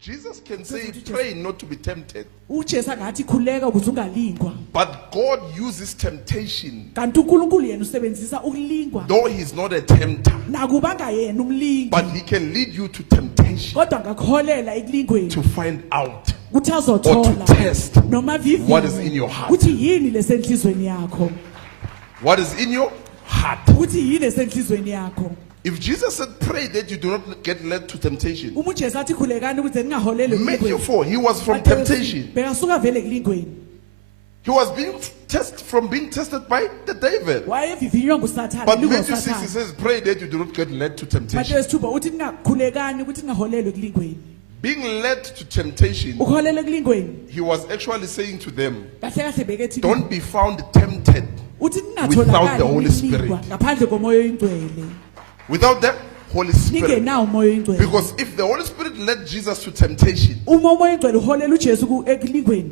Jesus can say, pray not to be tempted. uJesu angathi khuleka ukuze ungalingwa But God uses temptation, kanti uNkulunkulu yena usebenzisa ukulingwa though He's not a tempter. nakuba ngayena umlingi But He can lead you to temptation kodwa ngakholela ekulingweni to find out ukuthi or azothola to test noma what is in your heart. ukuthi yini lesenhlizweni yakho What is in your heart. ukuthi yini lesenhlizweni yakho If Jesus said, pray that you do not get led to temptation. uma uJesu athi khulekani ukuze ningaholeli Matthew 4, he was from temptation. bekasuka vele ekulingweni He was being tested by the devil. wayevivinywa ngusathane But ilungu Matthew 6, he usathane says, pray that you do not get led to temptation. Mateyu 6 uthi ningakhulekani ukuthi ningaholeli ekulingweni Being led to temptation, ukholela ekulingweni he was actually saying to them, kahle kahle bekethi don't be found tempted uthi without the Holy ningatholakali ngaphandle komoya oyingcwele without the Holy Spirit. ningenawo umoya oyingcwele Because if the Holy Spirit led Jesus to temptation, uma umoya oyingcwele uholela uJesu ekulingweni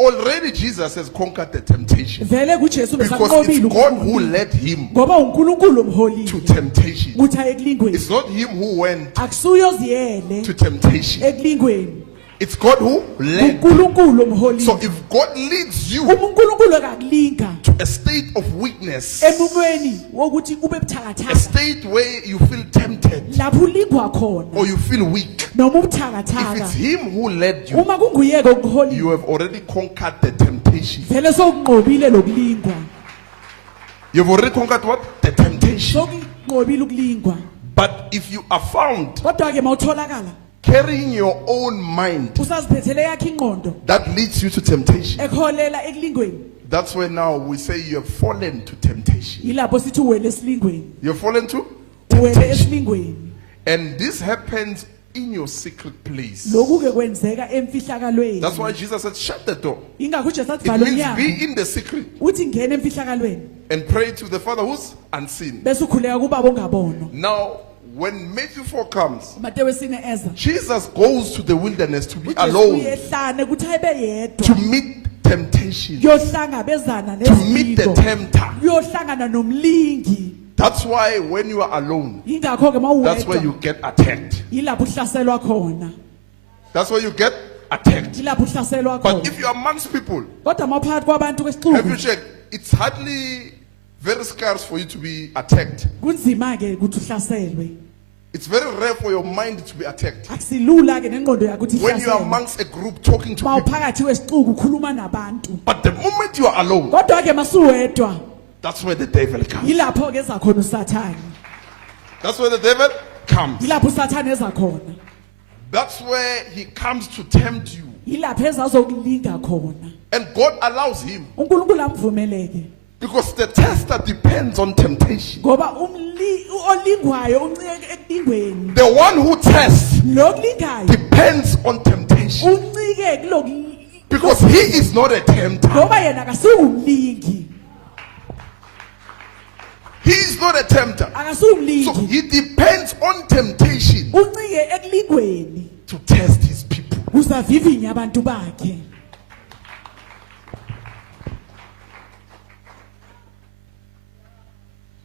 already Jesus has conquered the temptation. vele kuJesu Because it's besanqobile God who led him ngoba uNkulunkulu to omholile temptation. ukuthi aye ekulingweni It's not him who went akusuyo ziyele to temptation. ekulingweni It's God who led. uNkulunkulu So omholile if God leads you uma uNkulunkulu akakulinga to a state of weakness, emumweni wokuthi ube a buthakathaka state where you feel tempted lapho ulingwa khona or you feel weak, noma if it's ubuthakathaka him who led you, uma kunguyeke okuholile you have already conquered the temptation. vele sokunqobile lokulingwa You've already conquered what? The temptation. sokunqobile ukulingwa But if you are found kodwa ke mawutholakala carrying your own mind usaziphethele yakhe ingqondo that leads you to temptation, ekholela ekulingweni that's where now we say you have fallen to temptation. yilapho sithi uwele esilingweni You've fallen to uwele temptation. esilingweni And this happens in your secret place. lokhu ke kwenzeka emfihlakalweni That's why Jesus said, shut the door. ingakho uJesu athi It vala means umnyango be in the secret uthi ngene emfihlakalweni and pray to the Father who's unseen. bese ukhuleka kubaba ongabonwa Now, when Matthew 4 comes, Mateyu wesine eza Jesus goes to the wilderness to be uJesu alone, uyehlane ukuthi ayibe yedwa to meet temptation, yohlangabezana to meet the nezifo tempter. yohlangana nomlingi That's why when you are alone, ingakho ke that's where mawuwedwa you get attacked. yilapho uhlaselwa khona That's where you get attacked. yilapho uhlaselwa But khona if you're amongst people, kodwa mawuphakathi kwabantu have you kwesixuku checked? It's hardly very scarce for you to be attacked. kunzima ke ukuthi uhlaselwe It's very rare for your mind to be attacked. akusilula ke nengqondo yakho ukuthi When you are ihlaselwe amongst a group talking to people. mawuphakathi kwesixuku ukhuluma nabantu But the moment you are alone, kodwa ke masuwedwa that's where the devil comes. yilapho ke eza khona usathane That's where the devil comes. yilapho usathane eza khona That's where he comes to tempt you. yilapho ezazokulinga khona And God allows him uNkulunkulu amvumeleke because the tester depends on temptation. ngoba olingwayo uncike ekulingweni The one who tests lo kulingayo depends on temptation uncike because he is not a tempter. ngoba yena akasiwumlingi He is not a tempter. So akasiwumlingi he depends on temptation uncike ekulingweni to test his people. usavivinya abantu bakhe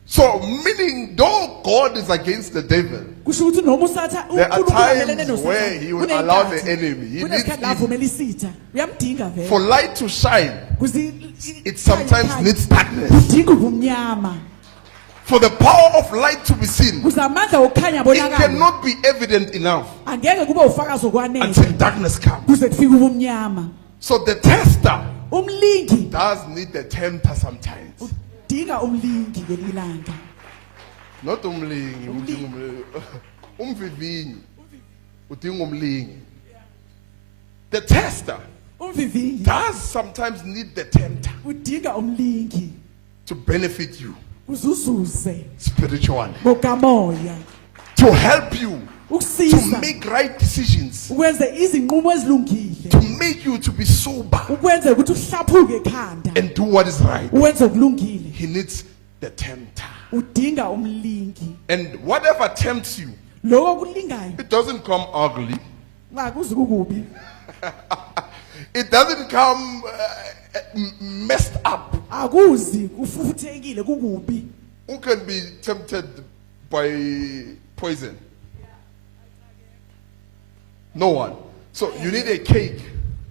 So meaning though God is against the devil, kusho ukuthi noma usatha there are uNkulunkulu amelene times where he will allow the enemy. He needs kunesikhathi la him. avumela isitha uyamdinga vele For light to shine, kuze it sometimes needs darkness. kudinga ubumnyama For the power of light to be seen, kuze amandla okukhanya it abonakala cannot be evident enough angeke kube ufakazi okwanele until darkness comes. kuze kufike ubumnyama So the tester umlingi does need the tempter sometimes. udinga umlingi ngelilanga Not umlingi, udinga umvivinyi. Udinga umlingi. The tester umvivinyi does sometimes need the tempter udinga umlingi to benefit you uzuzuze spiritually, ngokamoya to help you to ukusiza make right decisions, ukwenze izinqumo ezilungile to make you to be sober ukwenze ukuthi uhlaphuke ekhanda and do what is right. uwenze okulungile He needs the tempter. udinga umlingi And whatever tempts you, lokho kulingayo it doesn't come ugly. ngakuzi kukubi It doesn't come messed up. akuzi kufuthekile kukubi Who can be tempted by poison? No one. So you need a cake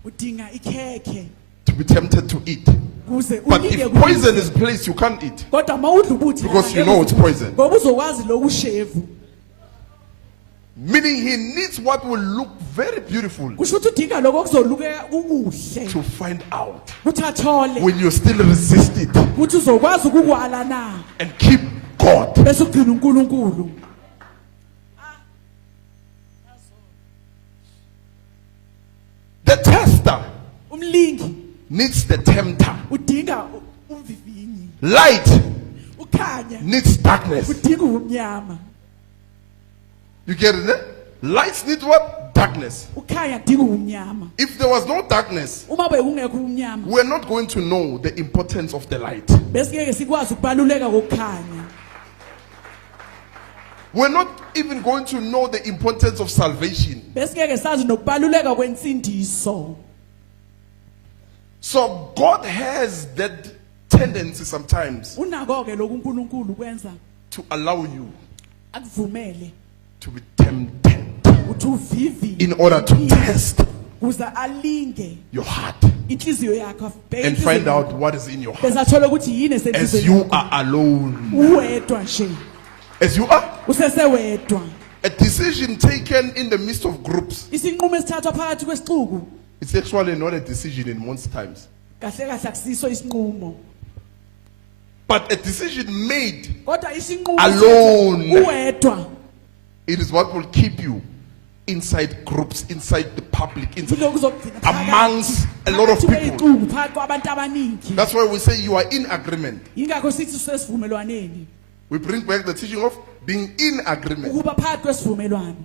udinga ikhekhe to be tempted to eat. kuze But ulike if kudla. poison is placed, you can't eat. Kodwa mawudla ubuthi Because you know it's poison. ngoba uzokwazi lokushevu. Meaning he needs what will look very beautiful Kusho ukuthi udinga lokho kuzolukeka kukuhle. to find out Kuthi athole when you still resist it ukuthi uzokwazi ukukwala na and keep God. bese ugcina uNkulunkulu. The tester Umlingi needs the tempter. udinga umvivinyi. Light Ukhanya needs darkness. udinga umnyama. You get it? Eh? Lights need what? Darkness. Ukhanya udinga umnyama. If there was no darkness, Uma bekungekho umnyama we're not going to know the importance of the light. bese ngeke sikwazi ukubaluleka kokukhanya. We're not even going to know the importance of salvation. Bese ngeke sazi nokubaluleka kwensindiso. So God has that tendency sometimes Unako ke lokhu uNkulunkulu kwenza to allow you akuvumele to be tempted uthi uvivi in order to test kuze alinge your heart inhliziyo yakho abheke and find out what is in your heart. bese athola ukuthi yini As esenhlizweni you yakho. are alone. Uwedwa nje As you are. usesewedwa. A decision taken in the midst of groups. Isinqumo esithathwa phakathi kwesixuku It's actually not a decision in most times. kahle kahle akusiso isinqumo But a decision made, kodwa isinqumo Alone. uwedwa it is what will keep you inside groups, inside the public, inside, yilokhu uzokugcina phakathi- amongst a lot of phakathi people. kwey'xuku, phakathi kwabantu abaningi. That's why we say you are in agreement. Yingakho sithi sesivumelwaneni We bring back the teaching of being in agreement. ukuba phakathi kwesivumelwano.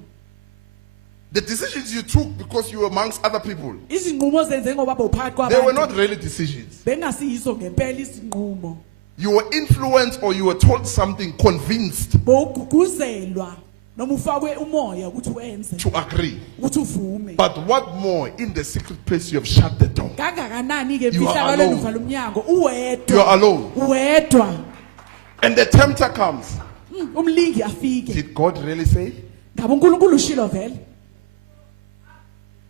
The decisions you took because you were amongst other people, Izinqumo zenze ngoba bowuphakathi they were kwabantu. not really decisions. Bengasiyizo ngempela izinqumo. You were influenced or you were told something, convinced Bowuguguzelwa noma ufakwe umoya ukuthi wenze to agree. ukuthi uvume. But what more, in the secret place, you have shut the door. Kangakanani ke You are mfihlakalo alone. uvala umnyango You uwedwa. are alone. Uwedwa. And the tempter comes. Umlingi afike. Did God really say? Ngabe uNkulunkulu ushilo vele.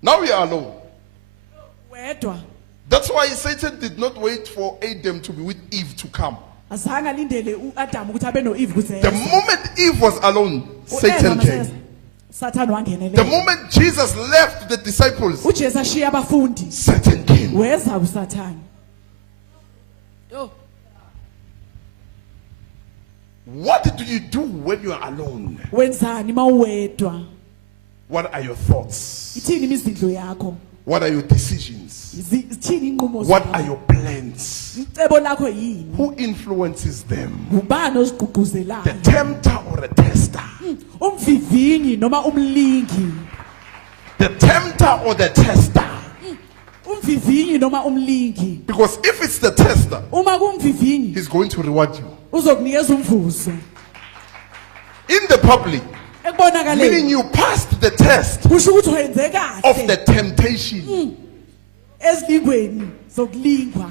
Now we are alone. Wedwa. That's why Satan did not wait for Adam to be with Eve to come. Azange alindele uAdam ukuthi abe noEve kuze. The moment Eve was alone, Satan came. Satan The wangenela. moment Jesus left the disciples, uJesu ashiya abafundi. Satan came. Weza uSathane. Yo. What do you do when you are alone? Wenzani mawedwa? What are your thoughts? Ithini imizindlo yakho? What are your decisions? Ithini inqumo What zakho? are your plans? Icebo lakho yini? Who influences them? Ubani The ozigqugquzelayo? tempter or a tester? Umvivinyi noma umlingi? The tempter or the tester? Umvivinyi noma umlingi? Because if it's the tester, Uma kumvivinyi he's going to reward you. uzokunikeza umvuzo. In the public, meaning Ekubonakaleni you passed the test kusho ukuthi wenze of the kahle temptation. ezilingweni zokulingwa.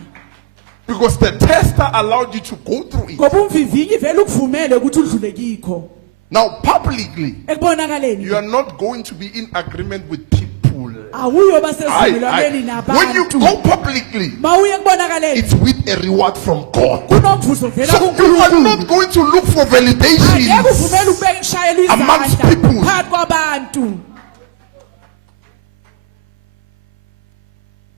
Because the tester allowed you to go through it. Ngoba umvivinyi vele ukuvumele ukuthi udlule kikho. Now, publicly, Ekubonakaleni you are not going to be in agreement with people. awuyoba sesivumelwaneni When you nabantu. go publicly, Mawuye ekubonakaleni it's with a reward from God. kunomvuzo vela So you are kuNkulunkulu. not going to look for Angeke validations. uvumele ubeke ishayelwe Amongst izandla people. phakathi kwabantu.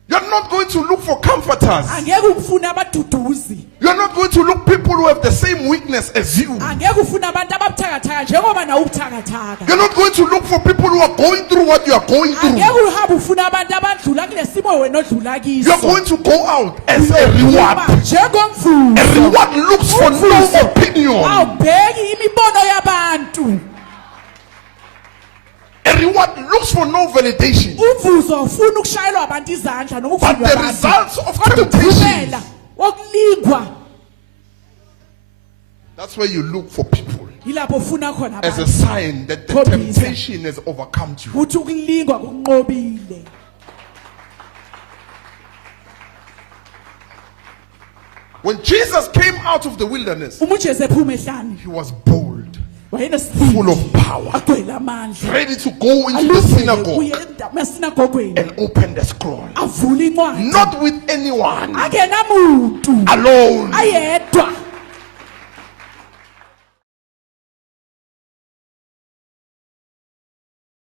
You're not going to look for comforters. Angeke ufune abaduduzi. You're not going to look people who have the same weakness as you. Angeke ufune abantu ababuthakathaka njengoba nawe ubuthakathaka. You're not going to look for people who are going through what you are going through. Angeke uhambe ufune abantu abadlula kule simo wena odlula kiso. You're going to go out as a reward. Njengomvuzo. A reward looks for no opinion. Awubheki imibono yabantu. A reward looks for no validation. Umvuzo ufuna ukushayelwa abantu izandla noma But ukuvulwa the abantu. results of Kodwa temptation, umphumela wokulingwa that's where you look for people yilapho ufuna khona as a abantu. sign that the Khombisa. temptation has overcome you. Uthi ukulingwa kunqobile. When Jesus came out of the wilderness, Uma uJesu ephuma ehlane he was bold. wayenesibindi full of power, agcwele amandla ready to go into the alungile synagogue kuye esinagogweni and open the scroll. avule incwadi Not with anyone, angenamuntu alone. ayedwa